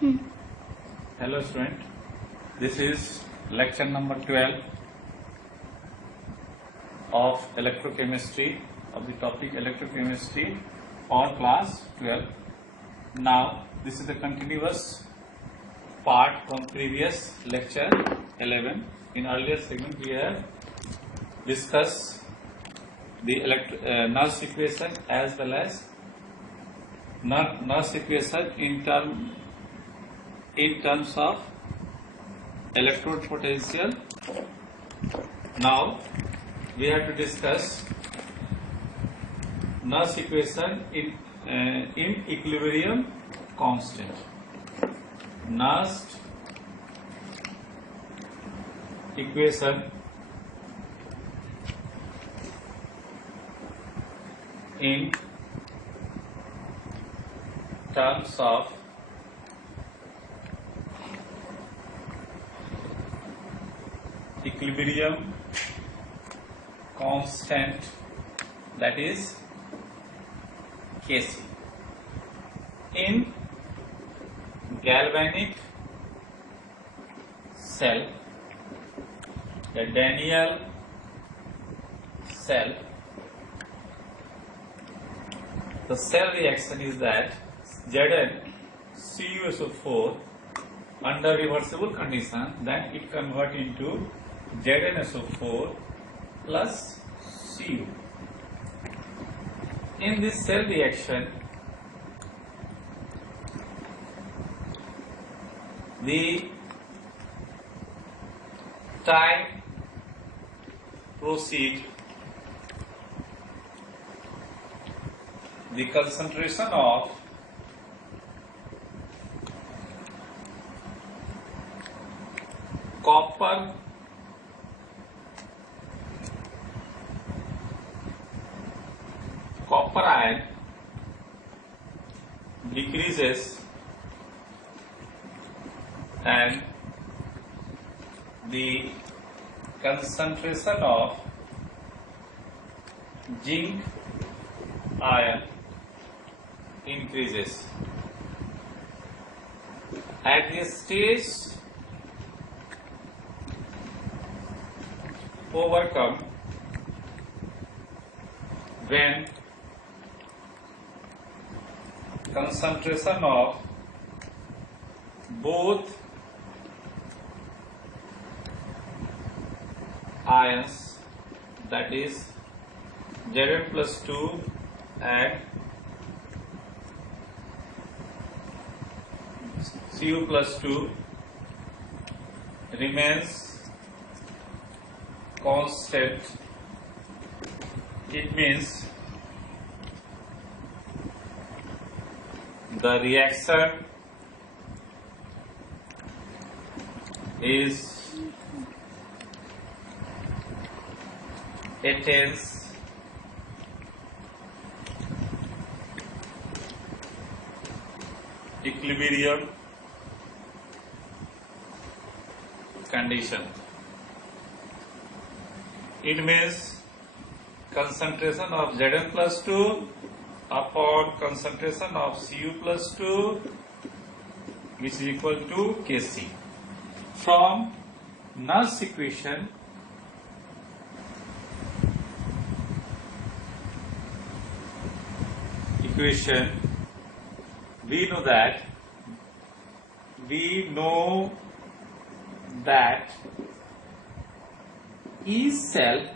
Hello student, this is lecture number 12 of electrochemistry of the topic electrochemistry for class 12. Now this is the continuous part from previous lecture 11. In earlier segment we have discussed the Nernst equation as well as Nernst equation in terms of electrode potential. Now we have to discuss Nernst equation in equilibrium constant. Nernst equation in terms of equilibrium constant, that is Kc. In galvanic cell, the Daniell cell, the cell reaction is that Zn CuSO4 under reversible condition, then it convert into ZnSO4 plus Cu. In this cell reaction, the time proceed, the concentration of copper ion decreases and the concentration of zinc ion increases. At this stage overcome when concentration of both ions, that is Zn plus 2 and Cu plus 2 remains constant. It means the reaction attains equilibrium condition. It means concentration of Zn plus 2 upon concentration of Cu plus 2, which is equal to Kc. From Nernst equation, we know that E cell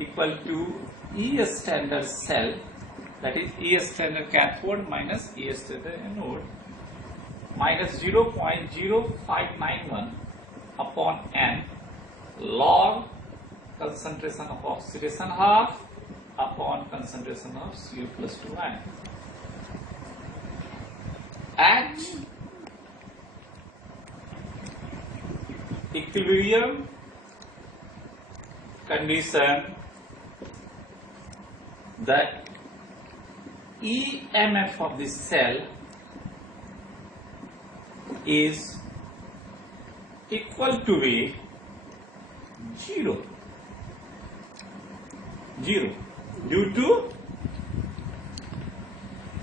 equal to E standard cell, that is E standard cathode minus E standard anode, minus 0.0591 upon N log concentration of oxidation half upon concentration of Cu plus 2 ion. At equilibrium condition, the EMF of this cell is equal to be 0 due to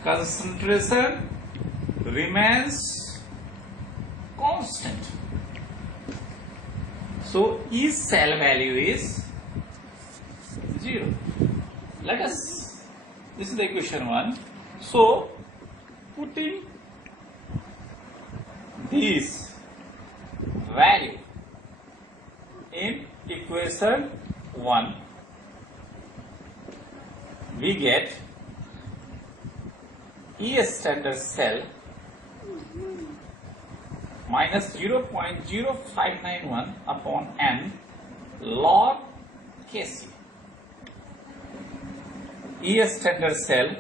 concentration remains constant. So each cell value is 0. Let us, this is the equation 1. So putting this value in equation 1, we get E standard cell minus 0.0591 upon n log Kc. E standard cell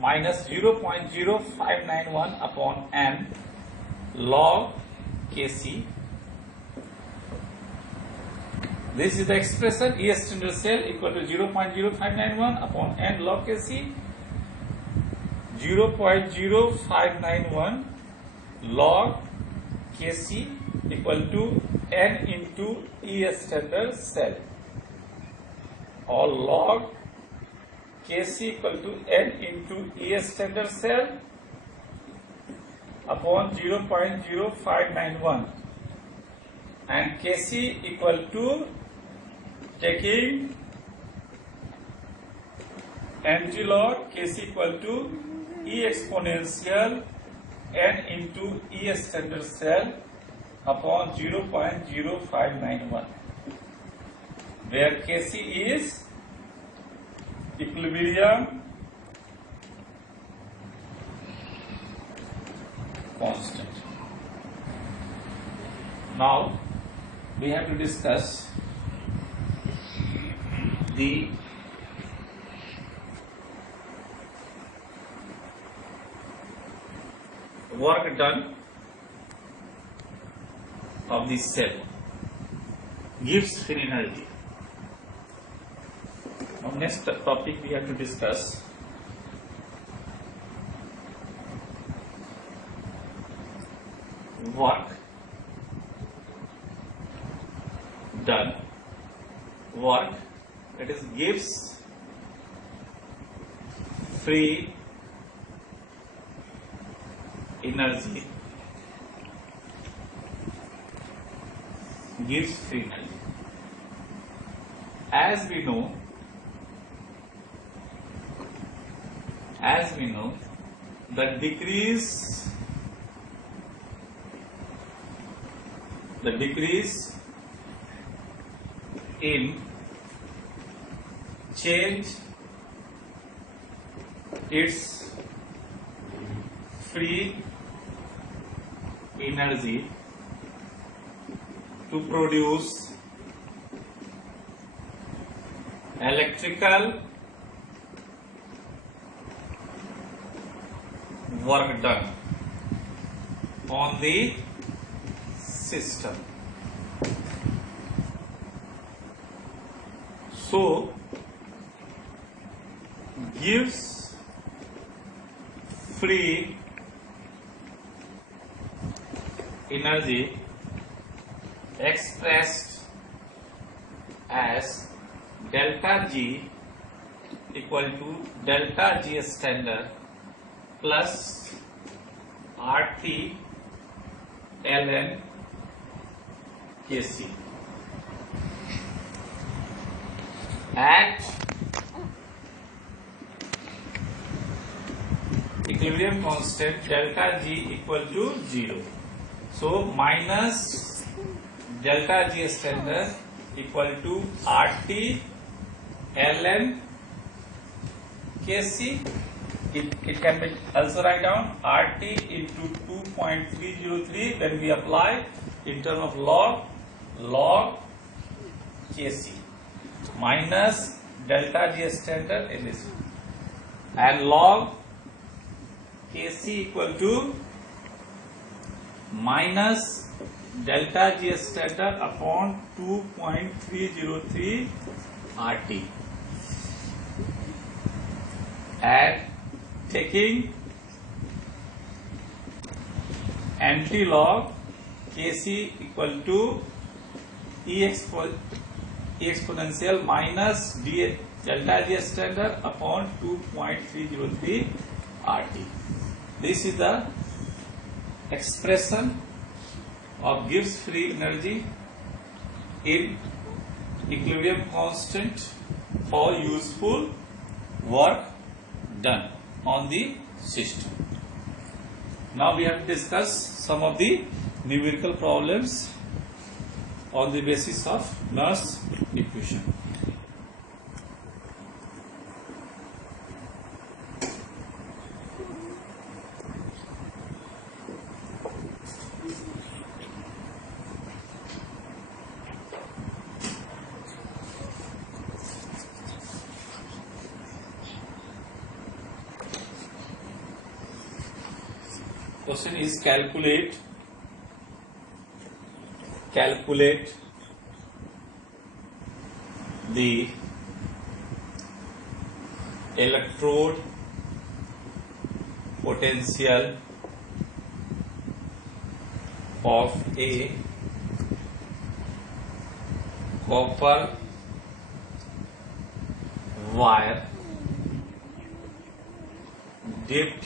minus 0.0591 upon n log Kc. This is the expression E standard cell equal to 0.0591 upon n log Kc. 0.0591 log Kc equal to n into E standard cell, or log Kc equal to n into E standard cell upon 0.0591, and Kc equal to, taking antilog Kc equal to E exponential n into E standard cell upon 0.0591, where Kc is equilibrium constant. Now we have to discuss the work done of the cell gives free energy. Now next topic we have to discuss work done, work that is gives free energy, gives free energy. As we know, the decrease in change its free energy to produce electrical work done on the system. So gives free energy expressed as delta G equal to delta G standard plus RT ln Kc at equilibrium constant delta G equal to 0. So minus delta G standard equal to RT ln Kc. It can be also write down RT into 2.303 when we apply in terms of log Kc minus delta G standard in this, and log Kc equal to minus delta G standard upon 2.303 RT, and taking anti-log Kc equal to E exponential minus delta G standard upon 2.303 RT. This is the expression of Gibbs free energy in equilibrium constant for useful work done on the system. Now we have to discuss some of the numerical problems on the basis of Nernst equation. Question is calculate the electrode potential of a copper wire dipped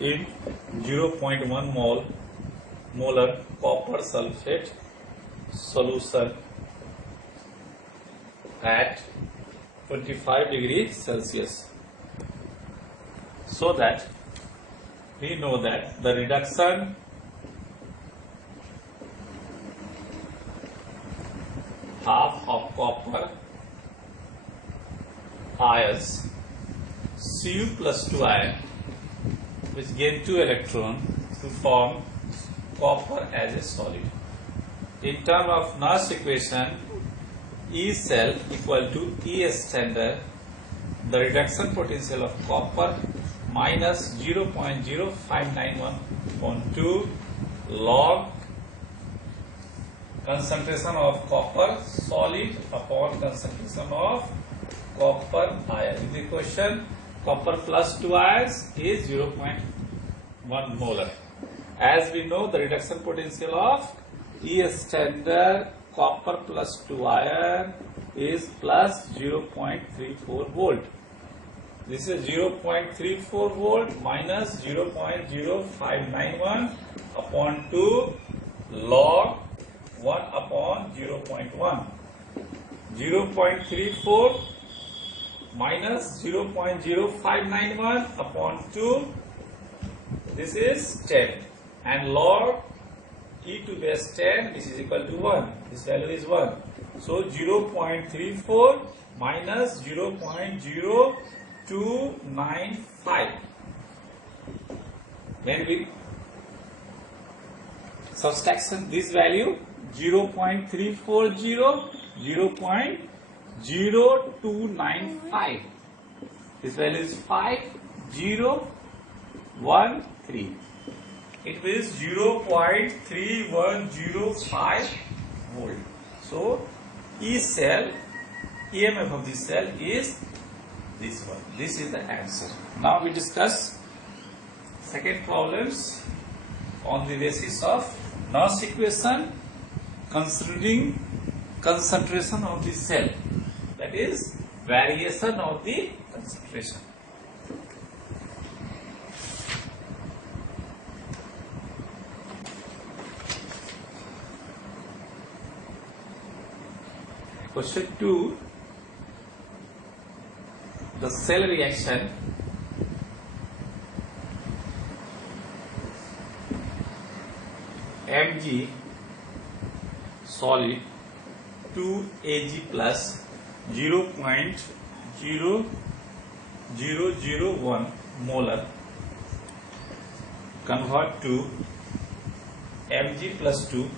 in 0.1 molar copper sulfate solution at 25 degrees Celsius, so that we know that the reduction half of copper ions Cu plus 2 ion, which gain 2 electrons to form copper as a solid. In terms of Nernst equation, E cell equal to E standard, the reduction potential of copper minus 0.0591 upon 2 log concentration of copper solid upon concentration of copper ion. In the question, copper plus 2 ions is 0.1 molar. As we know, the reduction potential of E standard copper plus 2 ion is plus 0.34 volt. This is 0.34 volt minus 0.0591 upon 2 log 1 upon 0.1. 0.34 minus 0.0591 upon 2, this is 10, and log e to base 10, this is equal to 1, this value is 1. So 0.34 minus 0.0295. When we subtraction this value, 0.340, 0.0295. This value is 5013. It means 0.3105 volt. So E cell, EMF of this cell is this one. This is the answer. Now we discuss second problems on the basis of Nernst equation considering concentration of the cell, that is variation of the concentration. Question 2, the cell reaction Mg solid 2 Ag plus 0.0001 molar convert to Mg plus 2,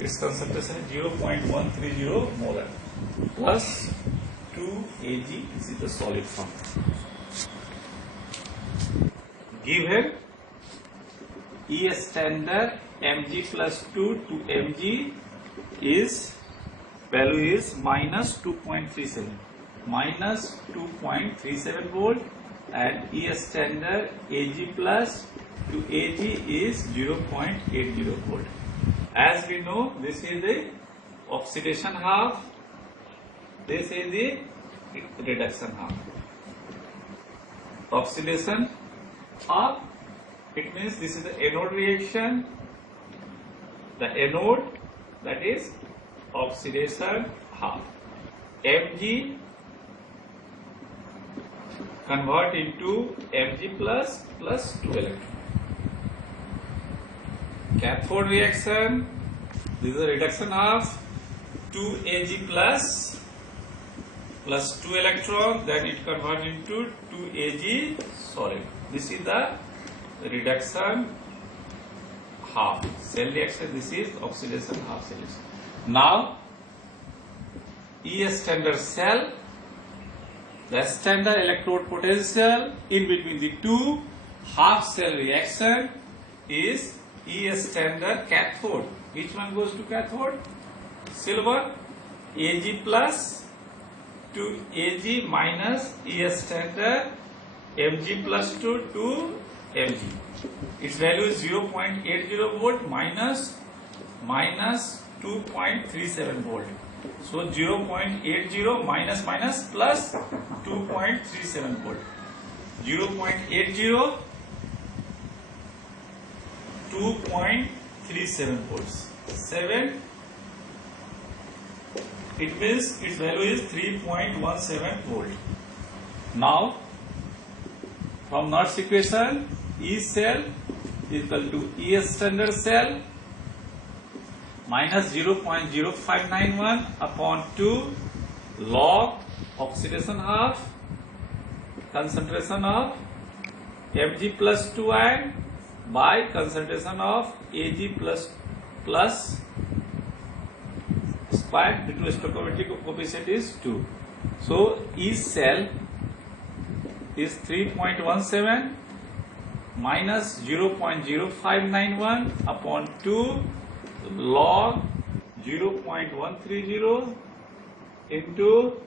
its concentration is 0.130 molar plus 2 Ag, this is the solid form. Given E standard Mg plus 2 to Mg is value is minus 2.37 volt, and E standard Ag plus to Ag is 0.80 volt. As we know, this is the oxidation half, this is the reduction half. oxidation half. It means this is the anode reaction. The anode, that is oxidation half. Mg convert into Mg plus 2 electron. Cathode reaction, this is a reduction of 2 Ag plus 2 electron, then it convert into 2 Ag solid. This is the reduction half. Cell reaction, this is oxidation half cell reaction. Now, E standard cell, the standard electrode potential in between the two half cell reaction is E standard cathode. Which one goes to cathode? Silver. Ag plus 2 Ag minus E standard Mg plus 2 to Mg. Its value is 0.80 volt minus 2.37 volt. So 0.80 minus plus 2.37 volt. 0.80 2.37 volts. 7. It means its value is 3.17 volt. Now, from Nernst equation, E cell is equal to E standard cell minus 0.0591 upon 2 log oxidation half concentration of Mg plus 2 ion by concentration of Ag plus square due to stoichiometric coefficient is 2. So E cell is 3.17 minus 0.0591 upon 2 log 0.130 into